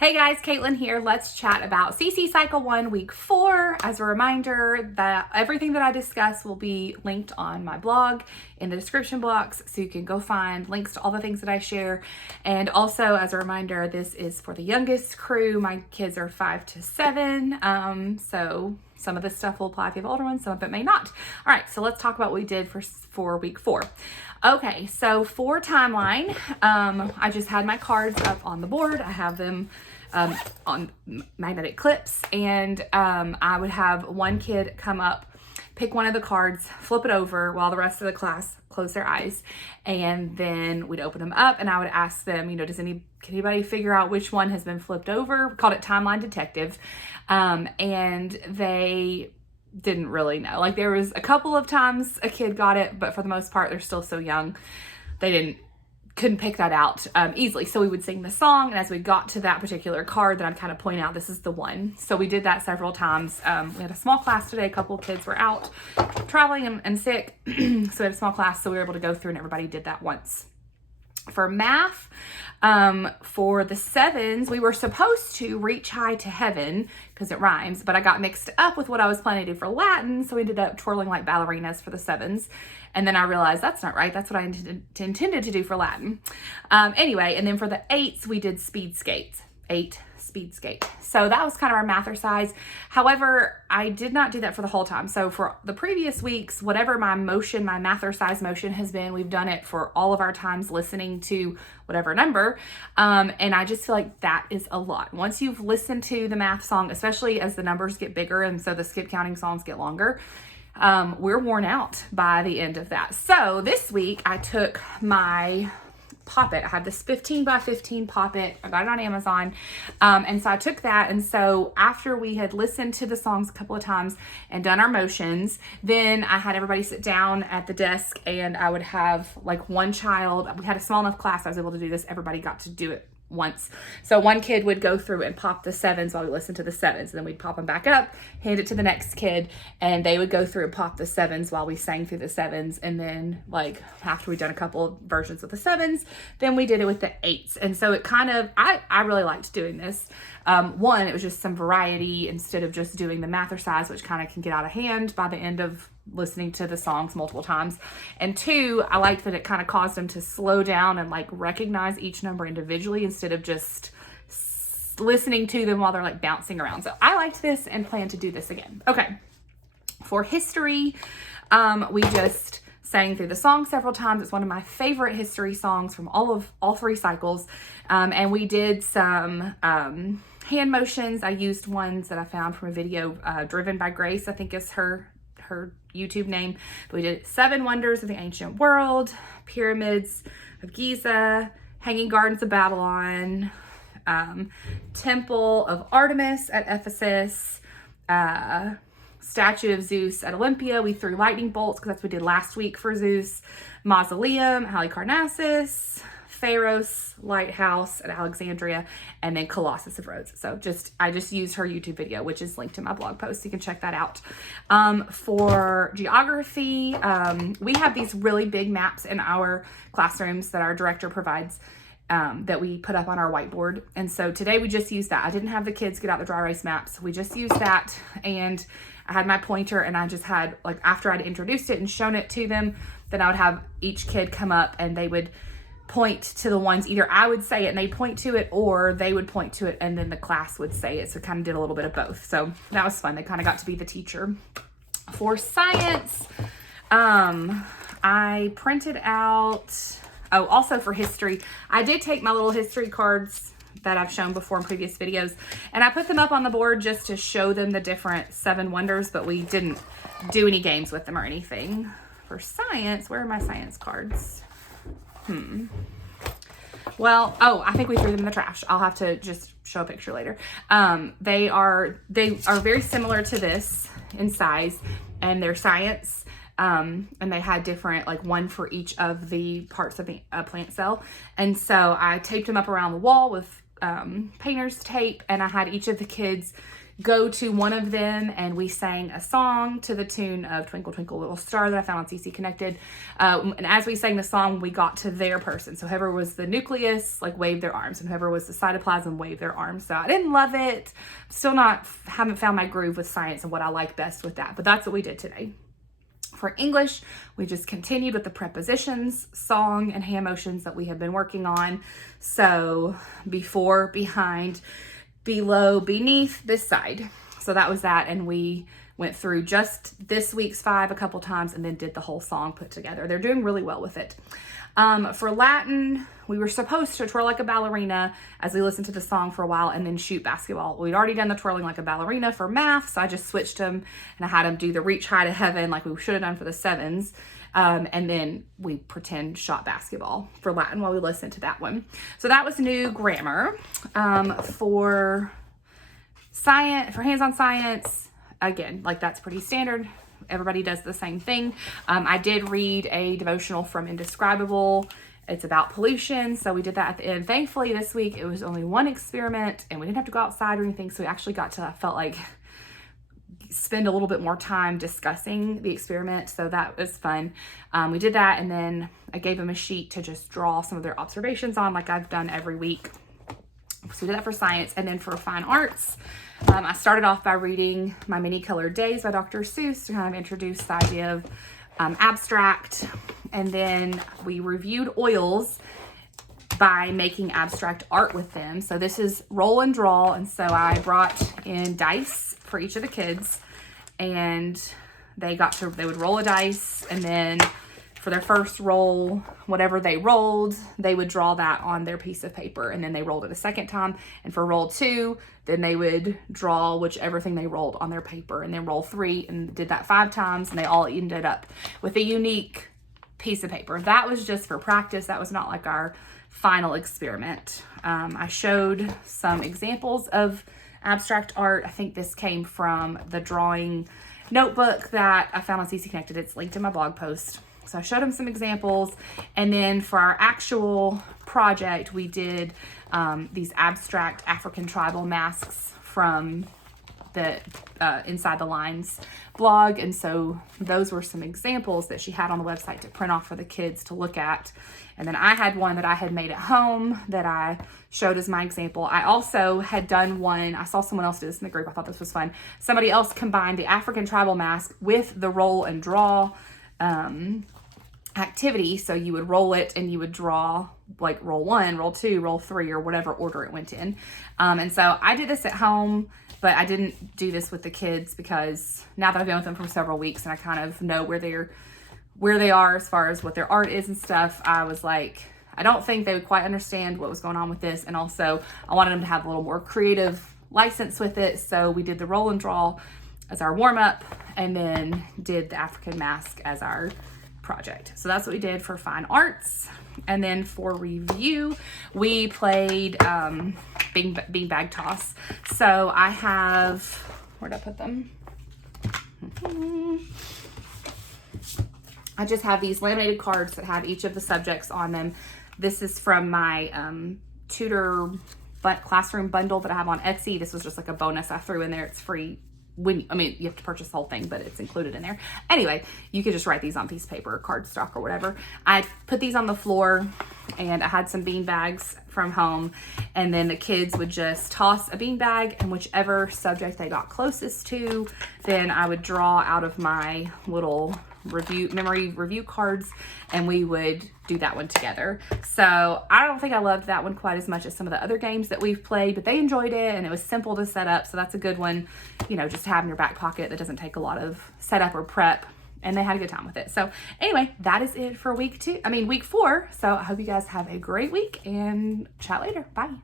Hey guys, Caitlin here. Let's chat about CC Cycle 1 Week 4. As a reminder, that everything that I discuss will be linked on my blog in the description box, so you can go find links to all the things that I share. And also, as a reminder, this is for the youngest crew. My kids are 5 to 7, so some of this stuff will apply if you have older ones, some of it may not. All right, so let's talk about what we did for Week 4. Okay, so for timeline, I just had my cards up on the board. I have them on magnetic clips, and I would have one kid come up, pick one of the cards, flip it over while the rest of the class close their eyes, and then we'd open them up and I would ask them, can anybody figure out which one has been flipped over? We called it Timeline Detective, and they didn't really know. Like, there was a couple of times a kid got it, but for the most part, they're still so young, they couldn't pick that out easily. So we would sing the song, and as we got to that particular card, then I'd kind of point out, this is the one. So we did that several times. We had a small class today. A couple of kids were out traveling and sick, so we had a small class, so we were able to go through and everybody did that once. For math, for the 7s, we were supposed to reach high to heaven because it rhymes, but I got mixed up with what I was planning to do for Latin, so we ended up twirling like ballerinas for the 7s. And then I realized that's not right. That's what I intended to do for Latin. Anyway, and then for the 8s, we did speed skates. 8 speed skate. So that was kind of our mathercise. However, I did not do that for the whole time. So for the previous weeks, whatever my mathercise motion has been, we've done it for all of our times listening to whatever number. And I just feel like that is a lot. Once you've listened to the math song, especially as the numbers get bigger and so the skip counting songs get longer, we're worn out by the end of that. So this week I took my Pop-It. I had this 15 by 15 Pop-It. I got it on Amazon. And so I took that. And so after we had listened to the songs a couple of times and done our motions, then I had everybody sit down at the desk, and I would have like one child. We had a small enough class I was able to do this. Everybody got to do it once. So one kid would go through and pop the 7s while we listened to the 7s. And then we'd pop them back up, hand it to the next kid, and they would go through and pop the 7s while we sang through the 7s. And then, like, after we'd done a couple of versions with the 7s, then we did it with the 8s. And so it kind of, I really liked doing this. One, it was just some variety instead of just doing the mathercise, which kind of can get out of hand by the end of listening to the songs multiple times. And 2, I liked that it kind of caused them to slow down and like recognize each number individually instead of just listening to them while they're like bouncing around. So I liked this and plan to do this again. Okay. For history, we just sang through the song several times. It's one of my favorite history songs from all 3 cycles. And we did some hand motions. I used ones that I found from a video, Driven by Grace, I think is her YouTube name. But we did 7 Wonders of the Ancient World, Pyramids of Giza, Hanging Gardens of Babylon, Temple of Artemis at Ephesus, Statue of Zeus at Olympia. We threw lightning bolts because that's what we did last week for Zeus. Mausoleum, Halicarnassus, Pharos Lighthouse at Alexandria, and then Colossus of Rhodes. So I just used her YouTube video, which is linked in my blog post, so you can check that out. For geography, we have these really big maps in our classrooms that our director provides, that we put up on our whiteboard. And so today we just used that. I didn't have the kids get out the dry erase maps. We just used that, and I had my pointer, and I just had, like, after I'd introduced it and shown it to them, then I would have each kid come up and they would point to the ones, either I would say it and they'd point to it, or they would point to it and then the class would say it. So kind of did a little bit of both. So that was fun. They kind of got to be the teacher. For science, I printed out, also for history, I did take my little history cards that I've shown before in previous videos, and I put them up on the board just to show them the different 7 wonders, but we didn't do any games with them or anything. For science, where are my science cards? Well, I think we threw them in the trash. I'll have to just show a picture later. They are very similar to this in size, and they're science. And they had different, like one for each of the parts of the plant cell. And so I taped them up around the wall with painter's tape, and I had each of the kids go to one of them, and we sang a song to the tune of Twinkle Twinkle Little Star that I found on CC Connected. And as we sang the song, we got to their person. So whoever was the nucleus, like, waved their arms, and whoever was the cytoplasm waved their arms. So I didn't love it. Haven't found my groove with science and what I like best with that, but that's what we did today. For English, we just continued with the prepositions, song, and hand motions that we have been working on. So before, behind, below, beneath, this side. So that was that, and we went through just this week's 5 a couple times and then did the whole song put together. They're doing really well with it. For Latin, we were supposed to twirl like a ballerina as we listened to the song for a while and then shoot basketball. We'd already done the twirling like a ballerina for math, so I just switched them and I had them do the reach high to heaven like we should have done for the 7s. And then we pretend shot basketball for Latin while we listened to that one. So that was new grammar. For science, for hands-on science, again, like, that's pretty standard. Everybody does the same thing. I did read a devotional from Indescribable. It's about pollution, so we did that at the end. Thankfully, this week it was only one experiment, and we didn't have to go outside or anything, so we actually got to, I felt like, spend a little bit more time discussing the experiment, so that was fun. We did that, and then I gave them a sheet to just draw some of their observations on, like I've done every week. So we did that for science. And then for fine arts, I started off by reading My Many Colored Days by Dr. Seuss to kind of introduce the idea of abstract. And then we reviewed oils by making abstract art with them. So this is roll and draw, and so I brought in dice for each of the kids, and they would roll a dice, and then for their first roll, whatever they rolled, they would draw that on their piece of paper, and then they rolled it a second time, and for roll 2, then they would draw whichever thing they rolled on their paper, and then roll 3, and did that 5 times, and they all ended up with a unique piece of paper. That was just for practice. That was not like our final experiment. I showed some examples of abstract art. I think this came from the drawing notebook that I found on CC Connected. It's linked in my blog post. So I showed them some examples, and then for our actual project, we did these abstract African tribal masks from the Inside the Lines blog, and so those were some examples that she had on the website to print off for the kids to look at. And then I had one that I had made at home that I showed as my example. I also had done one, I saw someone else do this in the group, I thought this was fun. Somebody else combined the African tribal mask with the roll and draw activity. So you would roll it and you would draw, like, roll 1, roll 2, roll 3, or whatever order it went in. And so I did this at home, but I didn't do this with the kids because now that I've been with them for several weeks and I kind of know where they are as far as what their art is and stuff, I was like, I don't think they would quite understand what was going on with this. And also I wanted them to have a little more creative license with it. So we did the roll and draw as our warm up, and then did the African mask as our project. So that's what we did for fine arts. And then for review, we played beanbag toss. So I have, where'd I put them? I just have these laminated cards that have each of the subjects on them. This is from my Tutor classroom bundle that I have on Etsy. This was just like a bonus I threw in there. It's free. You have to purchase the whole thing, but it's included in there. Anyway, you could just write these on piece of paper or cardstock or whatever. I put these on the floor, and I had some bean bags from home, and then the kids would just toss a bean bag, and whichever subject they got closest to, then I would draw out of my little memory review cards, and we would do that one together. So I don't think I loved that one quite as much as some of the other games that we've played, but they enjoyed it, and it was simple to set up. So that's a good one, just to have in your back pocket that doesn't take a lot of setup or prep, and they had a good time with it. So anyway, that is it for week 4. So I hope you guys have a great week, and chat later. Bye.